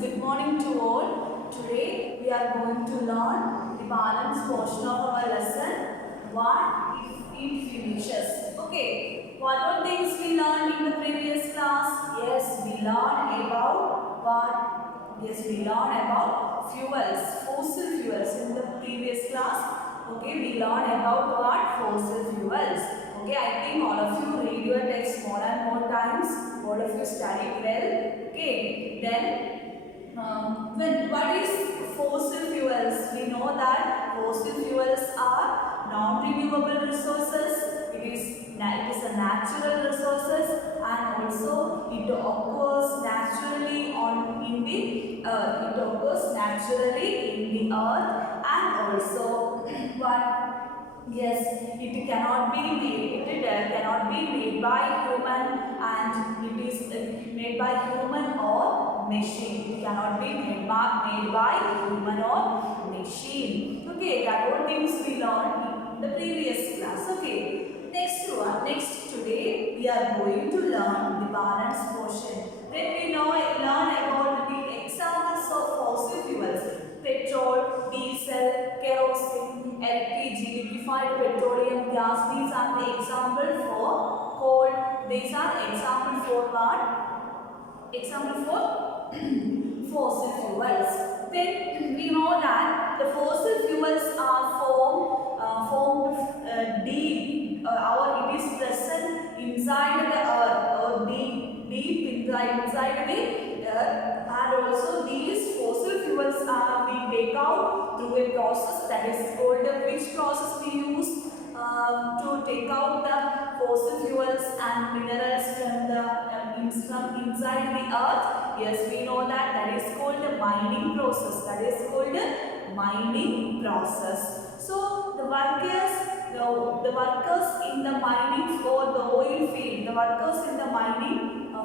good morning to all. Today we are going to learn the balance portion of our lesson. What if it finishes? Okay, what are things we learned in the previous class? Yes, we learned about what? Yes, we learned about fuels, fossil fuels in the previous class. Okay, we learned about what? Fossil fuels. Okay, I think all of you read your text more and more times. All of you studied well. Okay, then what is fossil fuels? We know that fossil fuels are non-renewable resources. It is a natural resources, and also it occurs naturally in the earth. It occurs naturally in the earth, and also what? Yes, it cannot be made. It cannot be made by human, and it is made by human or machine. It cannot be made by human or machine. Okay, that all things we learned in the previous class. Okay, next today we are going to learn the balance portion. Then we learn about the examples of fossil fuels: petrol, diesel, kerosene, LPG, liquefied petroleum gas. These are the example for coal. These are example for what? Example for fossil fuels. Then we know that the fossil fuels are formed deep, or it is present inside the earth, or deep inside the earth, and also these fossil fuels are we take out through a process that is called which process we use to take out the fossil fuels and minerals from inside the earth. Yes, we know that is called the mining process. That is called the mining process. So the workers in the mining or the oil field, the workers in the mining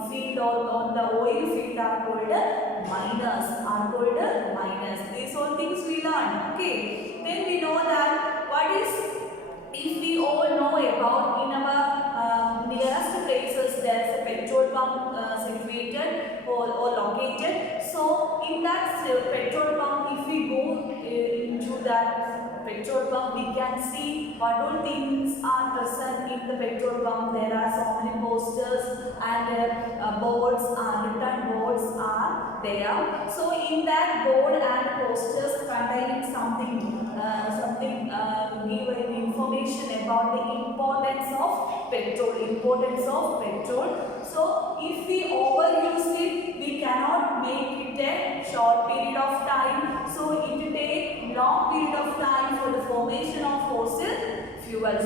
field or on the oil field are called miners. These all things we learn. Okay. Then we know that if we all know about in our nearest places there is a petrol pump situated or located. So in that petrol pump, if we go into that petrol pump, we can see what all things are present in the petrol pump. There are so many posters and boards, written boards are there. So in that board and posters containing something give information about the importance of petrol. So if we overuse it, we cannot make it a short period of time. So it takes long period of time for the formation of fossil fuels.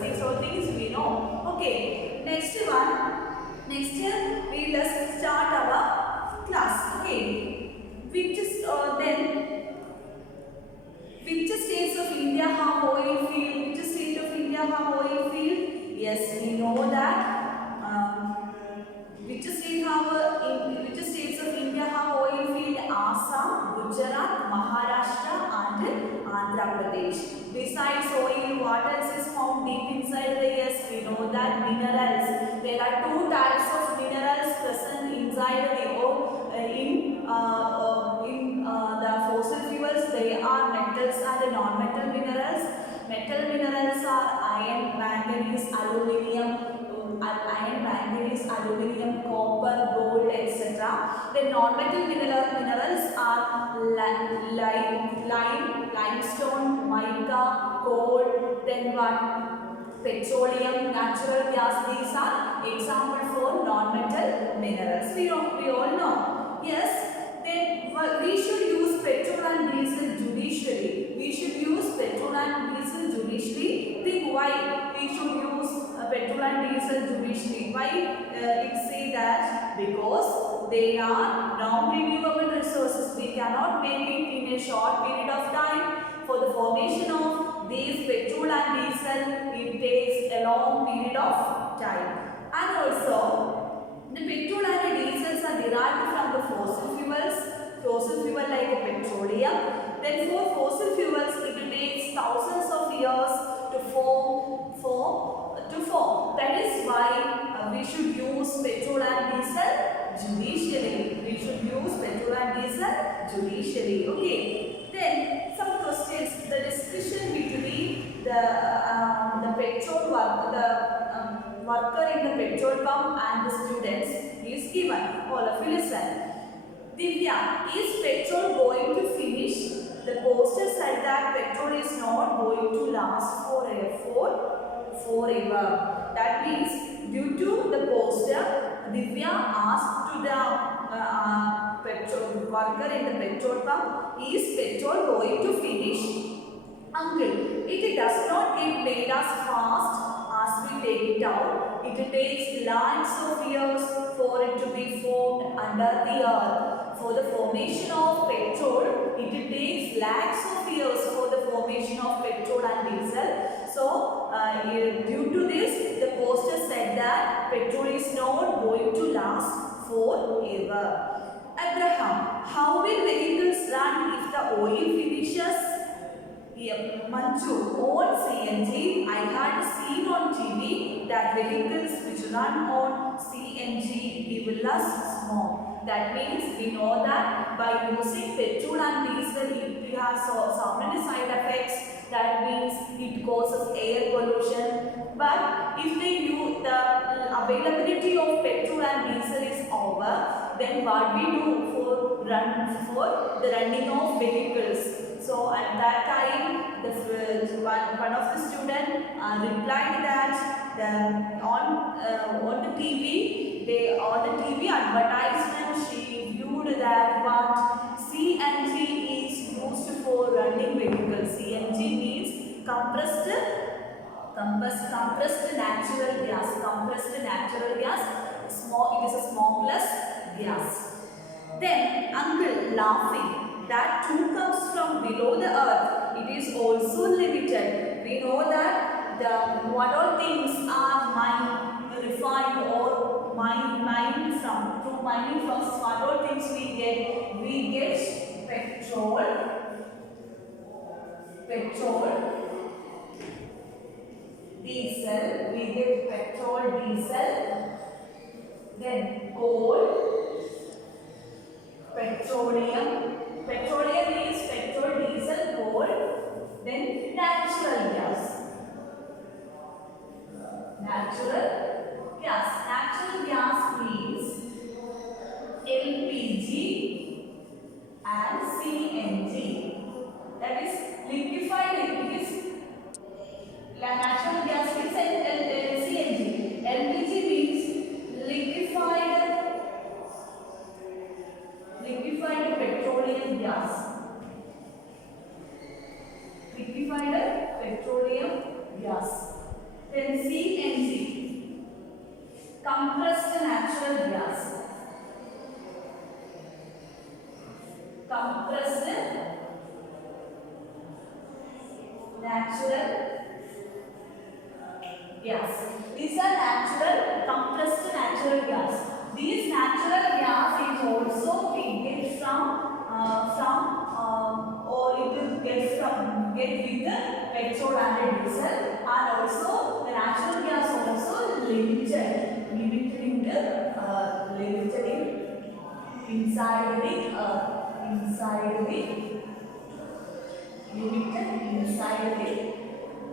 These all things we know. Okay. Next year let's start our class. Okay. Which states of India have oil field? Which state of India have oil field? Yes, we know that. Which states of India have oil field? Assam, Gujarat, Maharashtra, and Andhra Pradesh. Besides oil, what else is found deep inside the earth? We know that minerals. There are two types of minerals present inside the the fossil fuels. They are metals and non-metal minerals. Metal minerals are iron, manganese, aluminum, copper, gold, etc. The non-metal minerals are limestone, mica, coal, then what? Petroleum, natural gas. These are example for non-metal minerals. We all know. Yes. Then we should use petrol and diesel judiciously. Think why we should use petrol and diesel judiciously. Why it say that? Because they are non-renewable resources. We cannot make it in a short period of time. For the formation of these petrol and diesel, it takes a long period of time. And also, the petrol and the diesels are derived from the fossil fuel like petroleum. Then for fossil fuels, it takes thousands of years to form. That is why we should use petrol and diesel judiciously. should use petrol and diesel judicially. Okay. Then some questions. The discussion between the petrol worker in the petrol pump and the students is given. All of you listen. Divya, is petrol going to finish? The poster said that petrol is not going to last forever. That means due to the poster, Divya asked to the petrol worker in the petrol pump, is petrol going to finish? Uncle, it does not get made as fast as we take it out. It takes lakhs of years for it to be formed under the earth. For the formation of petrol, it takes lakhs of years for the formation of petrol and diesel. So, due to this, the poster said that petrol is not going to last forever. Abraham, how will vehicles run if the oil finishes? Yep, Manju, on CNG, I had seen on TV that vehicles which run on CNG give less smoke. That means we know that by using petrol and diesel, it has so many side effects. That means it causes air pollution. But if they use the availability of petrol and diesel is over, then what we do for the running of vehicles? So at that time, one of the student replied that on the TV advertisement she viewed that what CNG is used for running vehicles. CNG means compressed natural gas. Compressed natural gas. It is a smokeless gas. Then uncle laughing. That too comes from below the earth. It is also limited. We know that what all things are refined or mined from through mining process. What all things we get? We get petrol, diesel. We get petrol, diesel. Then coal, petroleum. Petroleum means petrol, diesel, coal. Then natural gas. Natural gas means LPG and CNG. That is liquefied. It is natural gas means CNG. LPG means liquefied petroleum gas. Liquefied petroleum gas. Then CNG, compressed natural gas. Compressed natural gas. These are natural, compressed natural gas. These natural gas is also we get or it will get with the petrol and diesel, and also the natural gas also limited in the inside the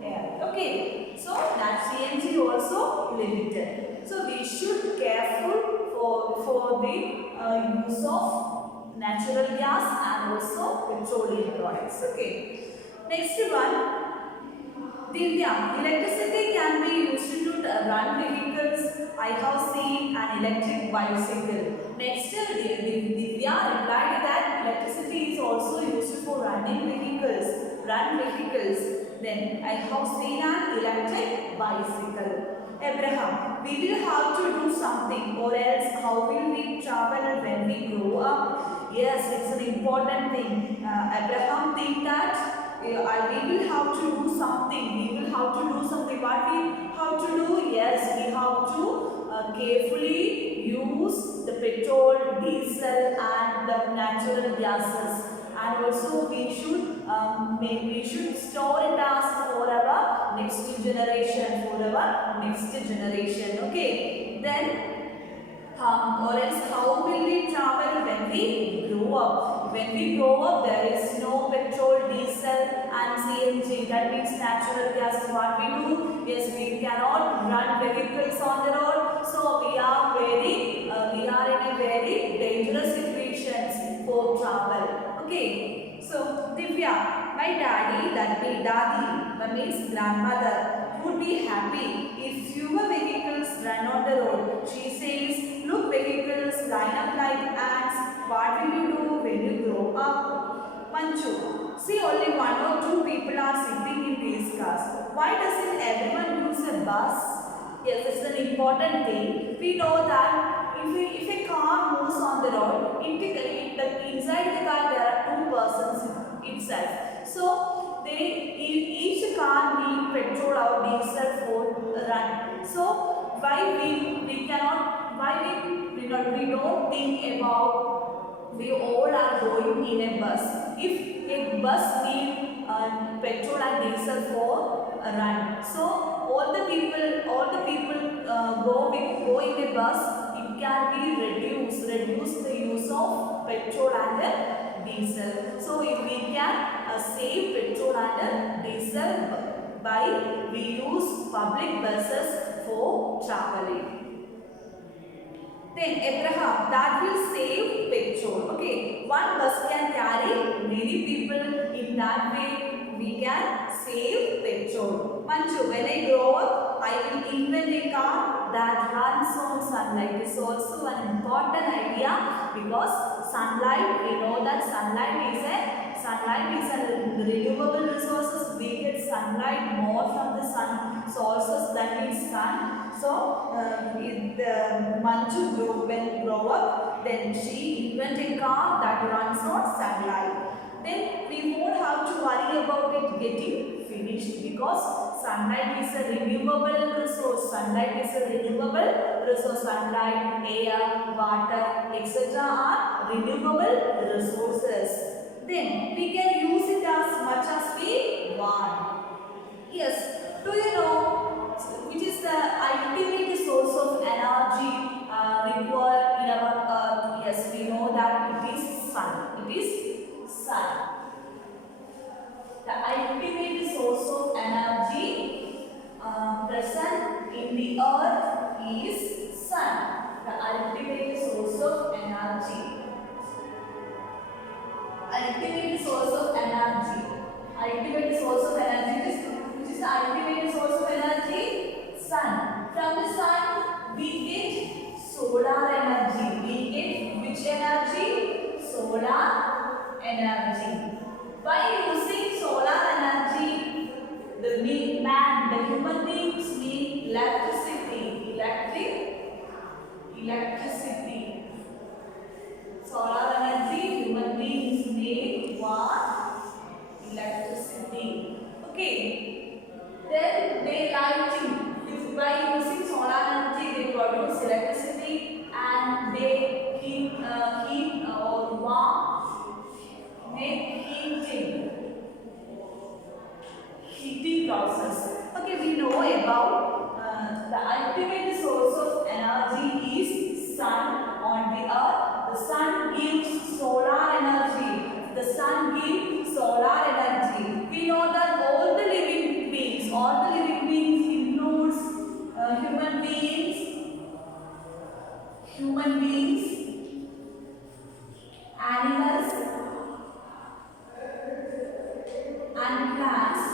air. Okay, so that CNG also limited. So we should careful for the use of natural gas and also petroleum products. Okay. Next one. Divya, electricity can be used to run vehicles. I have seen an electric bicycle. Next, Divya replied that electricity is also used for running vehicles. Then I have seen an electric bicycle. Abraham, we will have to do something, or else how will we travel when we grow up? Yes, it's an important thing. Abraham think that we will have to do something. What we have to do? Yes, we have to carefully use the petrol, diesel and the natural gases. And also we should store it as for our next generation. Okay. Then Or else how will we travel when we grow up? When we grow up, there is no petrol, diesel and CNG. That means natural gas. What we do is we cannot run vehicles on the road. So we are in a very dangerous situations for travel. Okay. So Divya, my daddy means grandmother, would be happy if fewer vehicles run on the road. She says, look, vehicles line up like ants. What will you do when you grow up? Manchu, see, only one or two people are sitting in these cars. Why doesn't everyone use a bus? Yes, it's an important thing. We know that if a car moves on the road, inside the car there are two persons itself. So each car need petrol or diesel for run. So we don't think about we all are going in a bus. If a bus need petrol and diesel for a run, so all the people go in a bus, it can be reduce the use of petrol and diesel. So if we can save petrol and diesel by we use public buses for traveling. Then Abraham, that will save petrol. Okay, one bus can carry many people. In that way, we can save petrol. Manju, when I grow up, I will invent a car that runs on sunlight. This is also an important idea because sunlight, we know that sunlight is a renewable resources. We get sunlight more from the sun sources, that means sun. So, Manju when grow up, then she invented a car that runs on sunlight. Then we won't have to worry about it getting finished because sunlight is a renewable resource. Sunlight is a renewable resource. Sunlight, air, water, etc. are renewable resources. Then we can use it as much as we want. Yes, do you know which is the ultimate source of energy required in our earth? Yes, we know that it is sun. It is sun. The ultimate source of energy present in the earth is sun. The ultimate source of energy. Ultimate source of energy. Ultimate source of energy which is the ultimate source of energy? Sun. From the sun we get solar energy. We get which energy? Solar energy. By using solar energy, the human beings need electricity. Electricity. Solar energy, human beings need what? Electricity. Okay. Then they lighting. If by using solar energy they produce electricity and they heat or warm, make heating process. Okay, we know about the ultimate source of energy is sun on the earth. The sun gives solar energy. The sun gives solar energy. We know that all the living beings includes human beings, animals and plants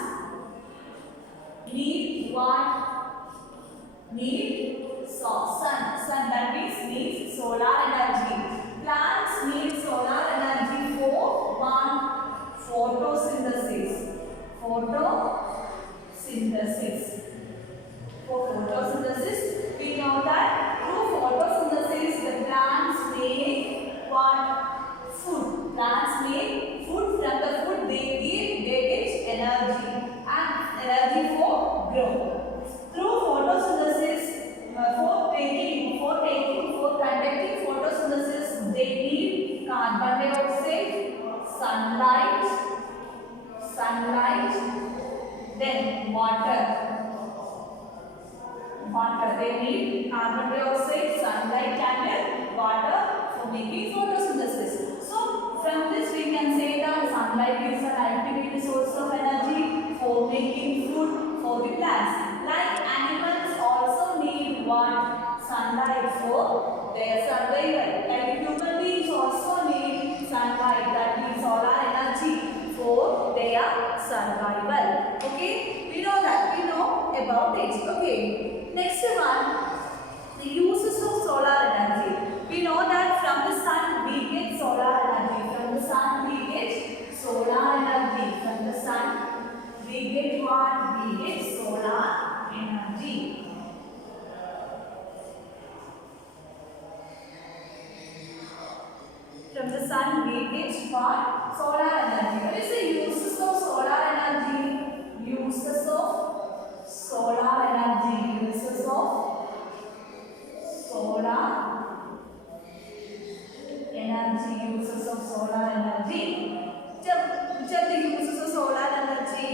need what? Need sun. That means needs solar energy. Plants need solar energy for one, photosynthesis. For photosynthesis, we know that through photosynthesis the plants make what? Food. Plants make food. From the food they get energy and energy for growth. Through photosynthesis, for conducting photosynthesis, they need carbon dioxide, sunlight, then water. They need carbon dioxide, sunlight and about it. Okay. Next one, the uses of solar energy. We know that from the sun we get solar energy. From the sun we get solar energy. From the sun we get what? We get solar energy. From the sun we get what? Solar energy. What is the uses of solar energy? Uses of solar energy. Uses of solar energy. Uses of solar energy. Which are the uses of solar energy?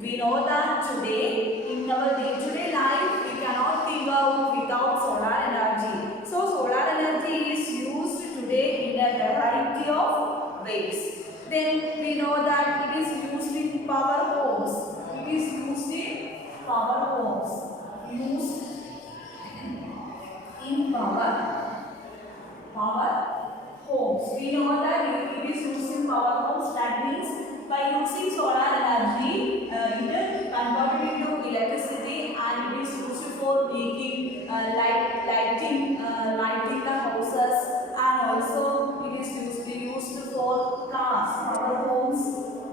We know that today in our day-to-day life we cannot think out without solar energy. So solar energy is used today in a variety of ways. Then we know that it is used in power homes. It is used in power homes. Used in power homes. We know that it is used in power homes. That means by using solar energy, it is converted into electricity and it is used for making lighting the houses, and also it is used for cars, power homes,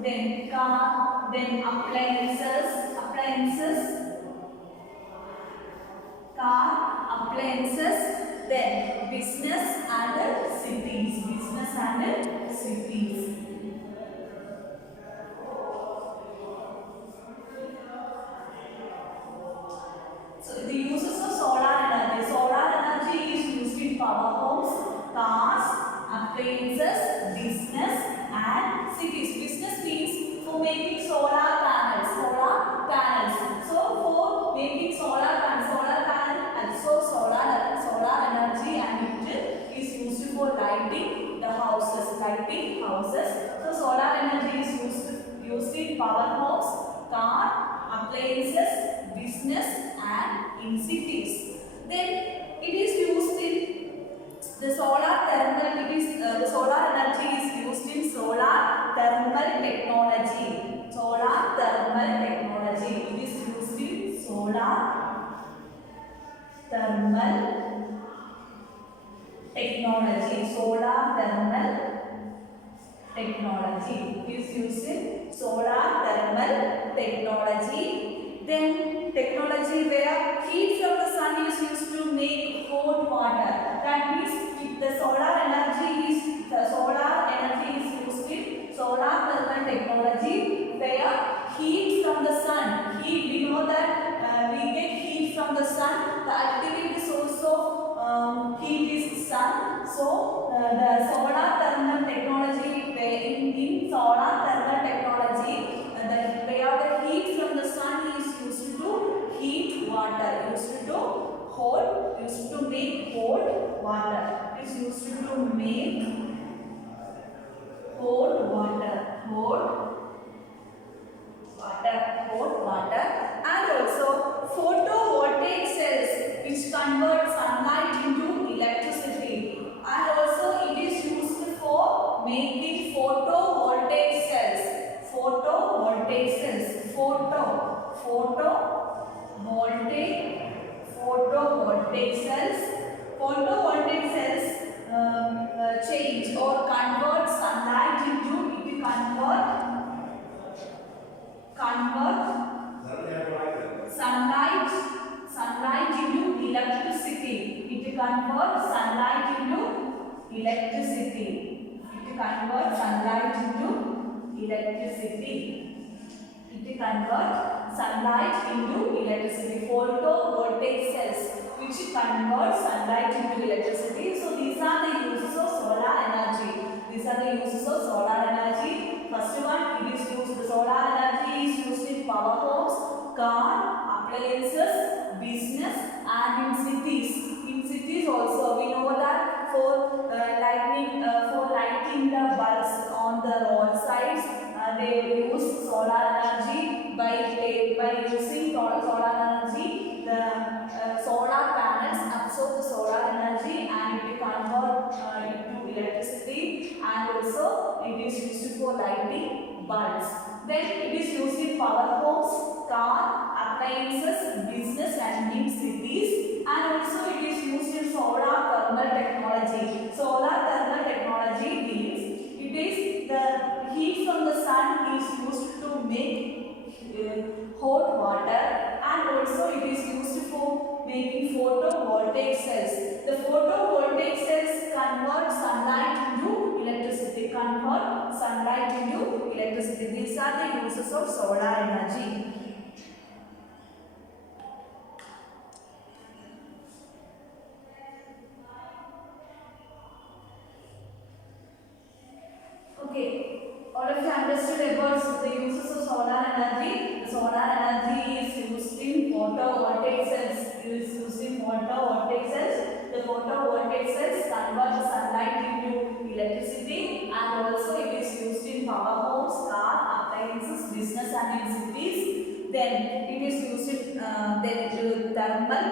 then car, then appliances, car, appliances, then business and cities. So the uses of solar energy. Solar energy is used in power homes, cars, appliances, business and cities. Business means for making solar panels. So for making solar panel, also solar energy, and it is used for lighting the houses. So solar energy is used in power homes, car, appliances, business and in cities. Then it is used in the solar thermal. The solar energy is used in solar thermal technology. It is used in solar thermal technology. Is used in solar thermal technology. Then technology where heat from the sun is used to make hot water. That means the solar energy is used in solar thermal technology where heat from the sun. We know that we get heat from the sun. The ultimate source of heat is sun. So the solar thermal technology, in solar thermal technology, where the heat from the sun is used to heat water, used to make hot water. It is used to make hot water. And also photovoltaic cells which convert sunlight into electricity, and also it is used for making photovoltaic cells. Photovoltaic cells change or convert sunlight into sunlight into electricity. It converts sunlight into electricity. Photovoltaic cells which convert sunlight into electricity. So these are the uses of solar energy. First one, it is used. The solar energy is used in power homes, car, appliances, business and in cities. Also we know that for lighting the bulbs on the roadsides, they use solar energy. By using solar energy, the solar panels absorb the solar energy and it will convert into electricity, and also it is used for lighting bulbs. Then it is used in power homes, car, appliances, business and in cities, and also it is used in solar thermal technology. Solar thermal technology means it is the heat from the sun is used to make hot water, and also it is used for making photovoltaic cells. The photovoltaic cells convert sunlight into electricity. Convert sunlight into electricity. These are the uses of solar energy. Okay, all of you understood about the uses of solar energy. The solar energy is used in photovoltaic cells. It is used in photovoltaic cells. The photovoltaic cells convert sunlight into electricity, and also it is used in power homes, car, appliances, business and in cities. Then it is used in thermal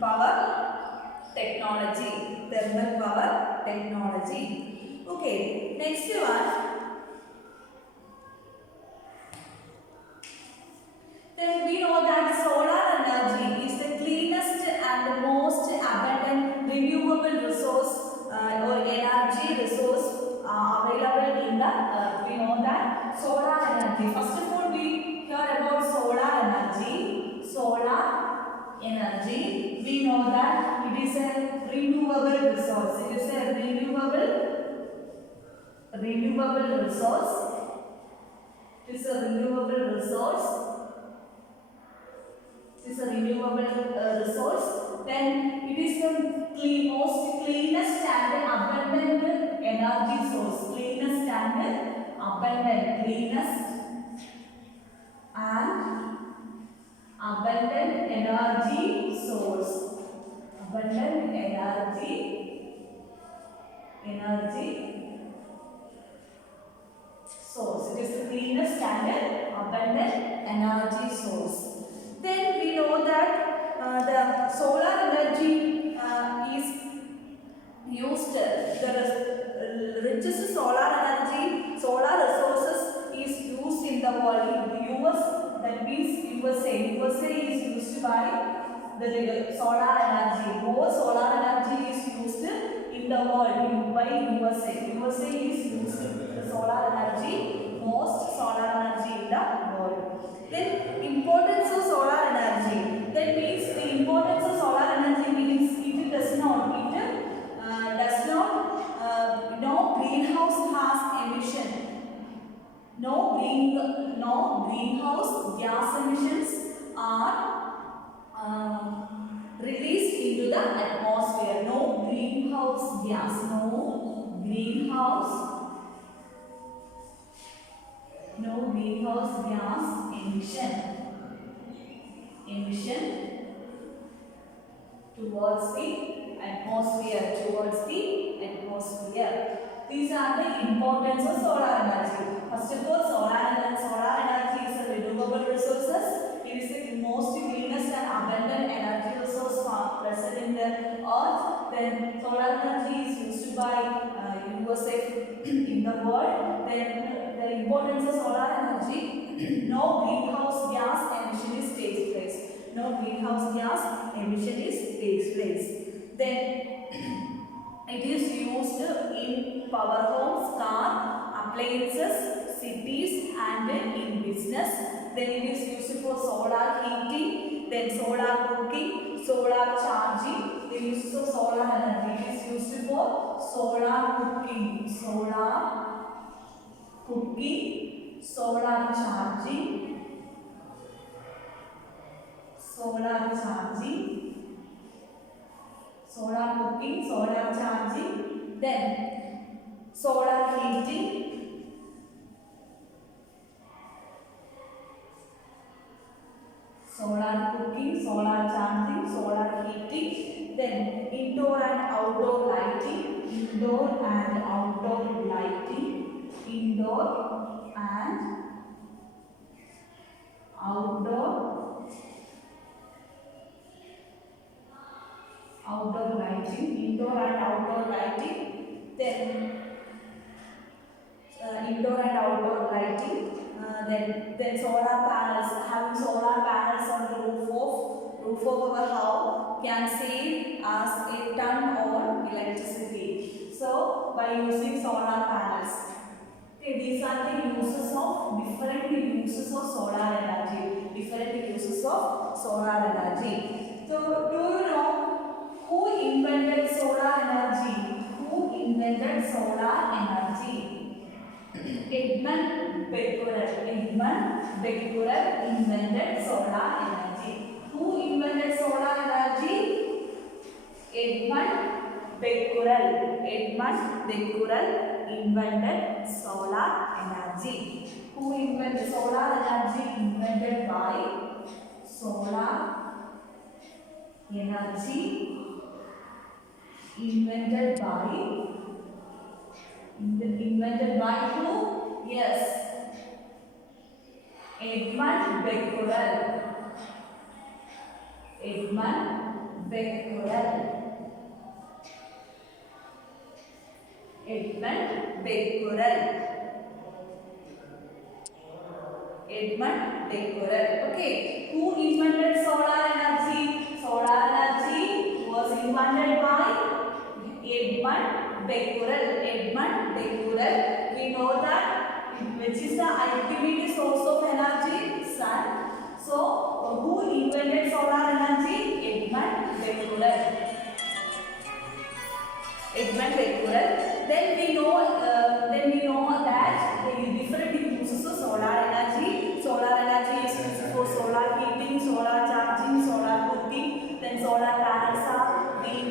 power technology. Thermal power technology. Okay, next one. Then we know that solar energy is the cleanest and the most abundant renewable resource or energy resource available in the earth. We know that solar energy. First of all, we hear about solar energy. Solar energy. We know that it is a renewable resource. It is a renewable resource. It is a renewable resource. Is a renewable resource. Then it is the most cleanest and abundant energy source. Cleanest and abundant. Cleanest and abundant energy source. Abundant energy source. It is the cleanest and abundant energy source. Then we know that the solar energy is used, the richest solar energy, solar resources is used in the world. In the US, that means USA. USA is used by the solar energy. More solar energy is used in the world by USA. USA is used the solar energy, most solar energy in the world. Then importance of solar energy. That means the importance of solar energy means it does not no greenhouse gas emission. No greenhouse gas emissions are released into the atmosphere. No greenhouse gas. No greenhouse gas emission towards the atmosphere. These are the importance of solar energy. First of all, solar energy is a renewable resources. It is the most cleanest and abundant energy resource present in the earth. Then solar energy is used by USA in the world. Then the importance of solar energy, no greenhouse gas emission takes place. No greenhouse gas emission takes place. Then it is used in power homes, car, appliances, cities and in business. Then it is used for solar heating, then solar cooking, solar charging. The use of solar energy is used for solar cooking, solar charging, solar cooking, solar charging, then solar heating, solar cooking, solar charging, solar heating, then indoor and outdoor lighting, indoor and outdoor lighting, indoor and outdoor lighting, indoor and outdoor lighting, then indoor and outdoor lighting, then solar panels. Having solar panels on the roof of our house can save us a ton on electricity. So by using solar panels. Okay, these are the different uses of solar energy. Different uses of solar energy. So do you know who invented solar energy? Who invented solar energy? Edmund Becquerel. Edmund Becquerel invented solar energy. Who invented solar energy? Edmund Becquerel. Edmund Becquerel invented solar energy. Who invented solar energy? Invented by solar energy. Invented by who? Yes, Edmund Becquerel. Edmund Becquerel. Edmund Becquerel. Edmund Becquerel. Okay. Who invented solar energy? Solar energy was invented by Edmund Becquerel. Edmund Becquerel. We know that which is the ultimate source of energy? Sun. So, who invented solar energy? Edmund Becquerel. Edmund Becquerel. Then we know that the different uses of solar energy. Solar energy is used for solar heating, solar charging, solar cooking. Then solar panels are being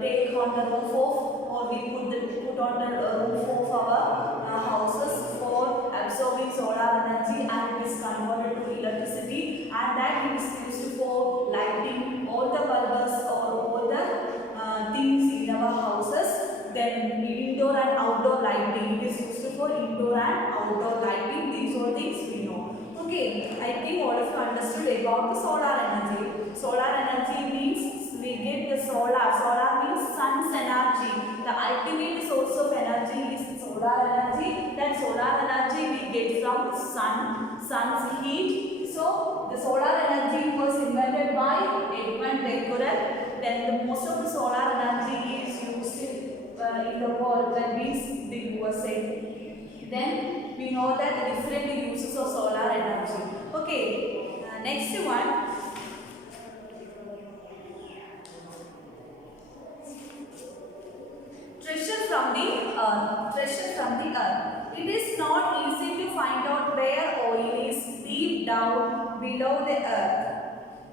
take on the roof of, or we put on the roof of our houses for absorbing solar energy, and it is converted to electricity, and that is used for lighting all the bulbs or all the things in our houses. Then indoor and outdoor lighting, it is used for indoor and outdoor lighting. These all things we know. Okay, I think all of you understood about the solar energy. Solar energy means we get the solar. Solar means sun's energy. The ultimate source of energy is solar energy. That solar energy we get from sun's heat. So the solar energy was invented by Edmund Becquerel. Then the most of the solar energy is used in the world, that means the USA. Then we know that the different uses of solar energy. Okay, next one. Treasure from the earth. Treasure from the earth. It is not easy to find out where oil is deep down below the earth.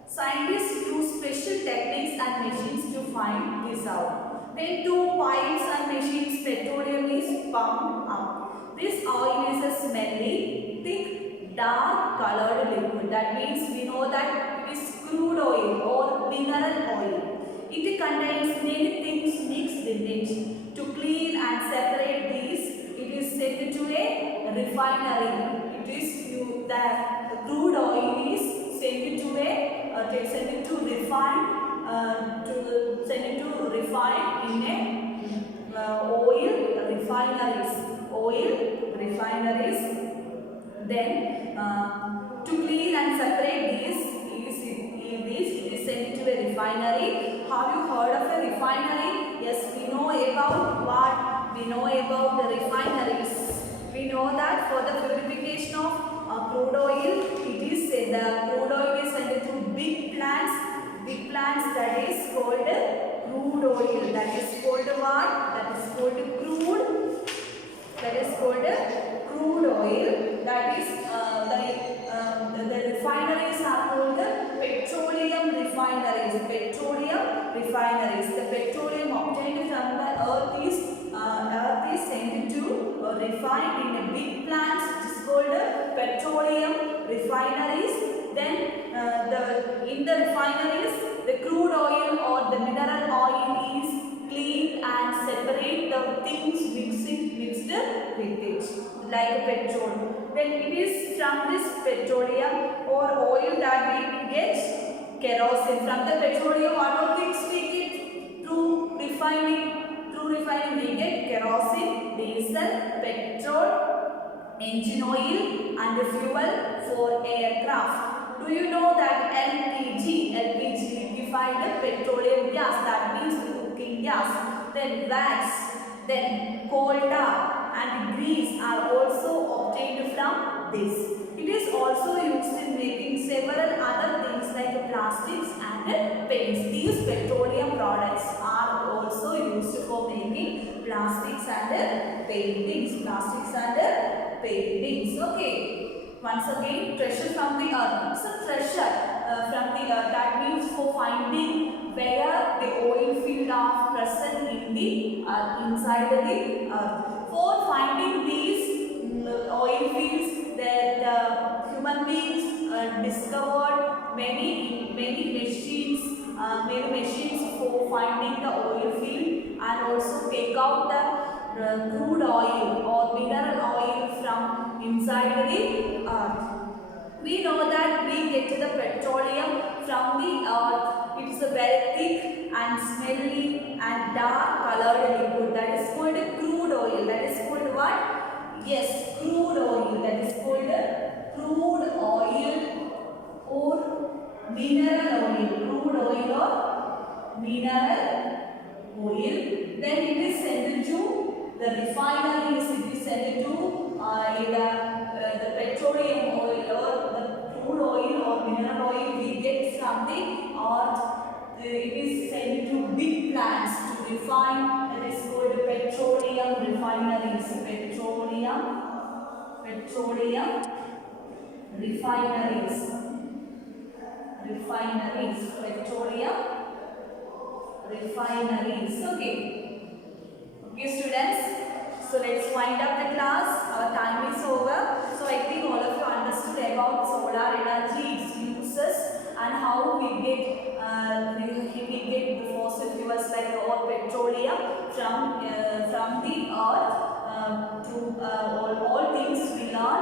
Scientists use special techniques and machines to find this out. Then two pipes and machines, petroleum is pumped up. This oil is a smelly, thick, dark colored liquid. That means we know that it is crude oil or mineral oil. It contains many things mixed in it. To clean and separate these, it is sent to a refinery. It is the crude oil is sent to refine in a oil refineries. Then to clean and separate these, it is sent to a refinery. Have you heard of a refinery? Yes, we know about what? We know about the refineries. We know that for the purification of crude oil, it is the crude oil is sent to big plants. Big plants, that is called crude oil. That is called what? That is called crude. That is called crude oil. That is the refineries are called petroleum refineries. Petroleum refineries. The petroleum obtained from the earth is sent to refined in a big plants, which is called petroleum refineries. Then in the refineries, the crude oil or the mineral oil is cleaned and separate the things mixed with it, like petrol. Then it is from this petroleum or oil that we get kerosene. From the petroleum, what are things we get through refining? Through refining we get kerosene, diesel, petrol, engine oil and fuel for aircraft. Do you know that LPG liquefied petroleum gas, that means the cooking gas, then wax, then coal tar and grease are also obtained from this. It is also used in making several other things like plastics and paints. These petroleum products are also used for making plastics and paintings. Okay. Once again, treasure from the earth. So treasure from the earth, that means for finding where the oil field are present in the inside the earth. For finding these oil fields, that human beings discovered many machines for finding the oil field and also take out the crude oil or mineral oil from inside the earth. We know that we get the petroleum from the earth. It is a very thick and smelly and dark colored liquid, that is called crude oil. That is called what? Yes, crude oil. That is called crude oil or mineral oil. Crude oil or mineral oil. Then it is sent to the refineries. It is sent to the petroleum oil or the crude oil or mineral oil we get from the earth. It is sent to big plants to refine. That is called petroleum refineries. Petroleum refineries. Petroleum refineries. Okay, students. So let's wind up the class. Our time is over. So I think all of you understood about solar energy, its uses, and how we get the fossil fuels like or petroleum from the earth. Through all things we learn